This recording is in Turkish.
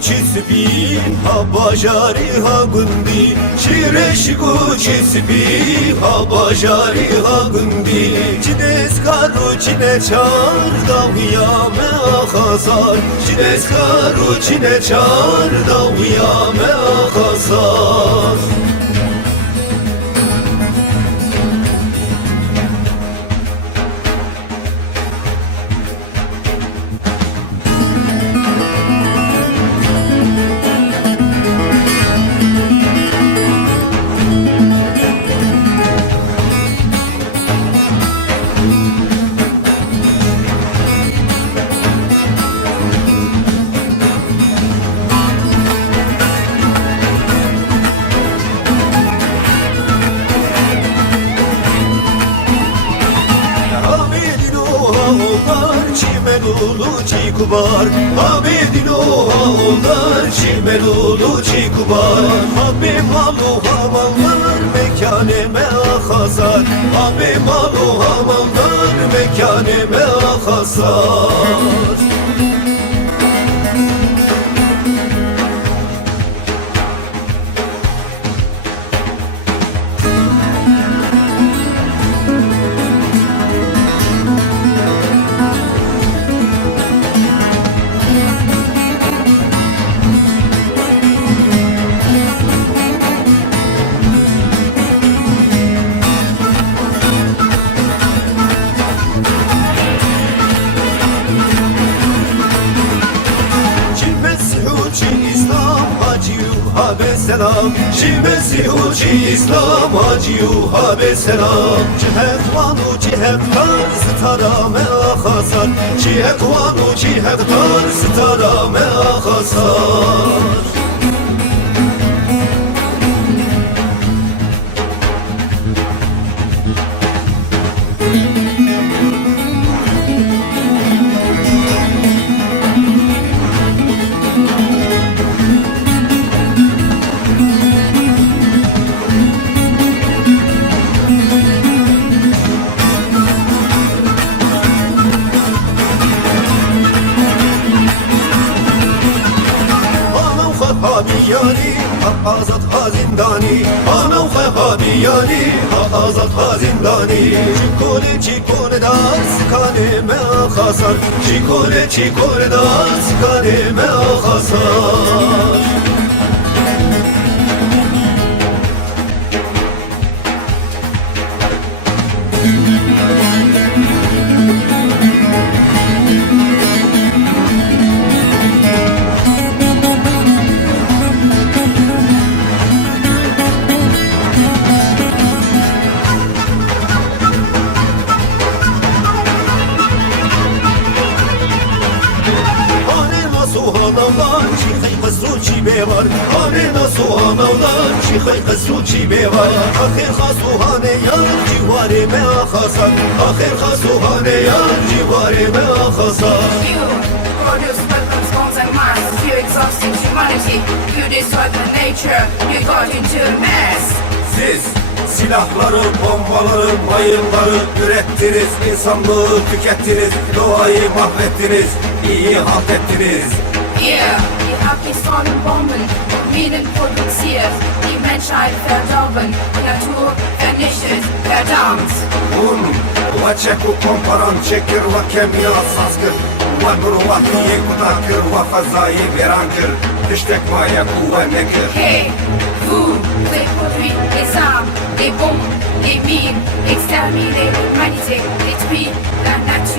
çisbi ha bajari ha gundi Şireşku çisbi ha bajari ha gundi Çides karu çine çar daviyame ahasar Çides karu çine çar daviyame ahasar Çimelulu çikubar Abedino ağlar Çimelulu çikubar Abi malu hamallar Mekaneme ahasar Abi malu hamallar Mekaneme ahasar Habe selam Şimesihu çi İslam Hacıyu habe selam Cihekvanu cihektar Starame ahasar Cihekvanu cihektar Starame ahasar Habiyani ha azat ha zindani Ana habiyani ha azat ha zindani Çikole dar sikane me ahasar Çikole dar sikane me ahasar Soğanavlar, çiğ kızru çiğbe var. Anena soğanavlar, çiğ kızru çiğbe var. Ahir ha soğane yar, civare me ahasar. Ahir ha soğane yar, civare me ahasar. You produce weapons, bombs and mines. You exhausting humanity. You destroy the nature. You got into a mess. Siz silahları, bombaları, mayınları ürettiniz. İnsanlığı tükettiniz. Doğayı mahvettiniz. İyi halt ettiniz. Yeah, ihr habt die Sonnenbomben, Minen produziert, die Menschheit verdorben, die Natur vernichtet, verdammt. وچکو کمپران چکر و کمیا سازکر و برواتیه کداکر و فضای برانکر تشتک مایا کوه نکر. Hey, vous, les produits, les armes, les bombes, les mines, exterminez l'humanité, détruit la nature.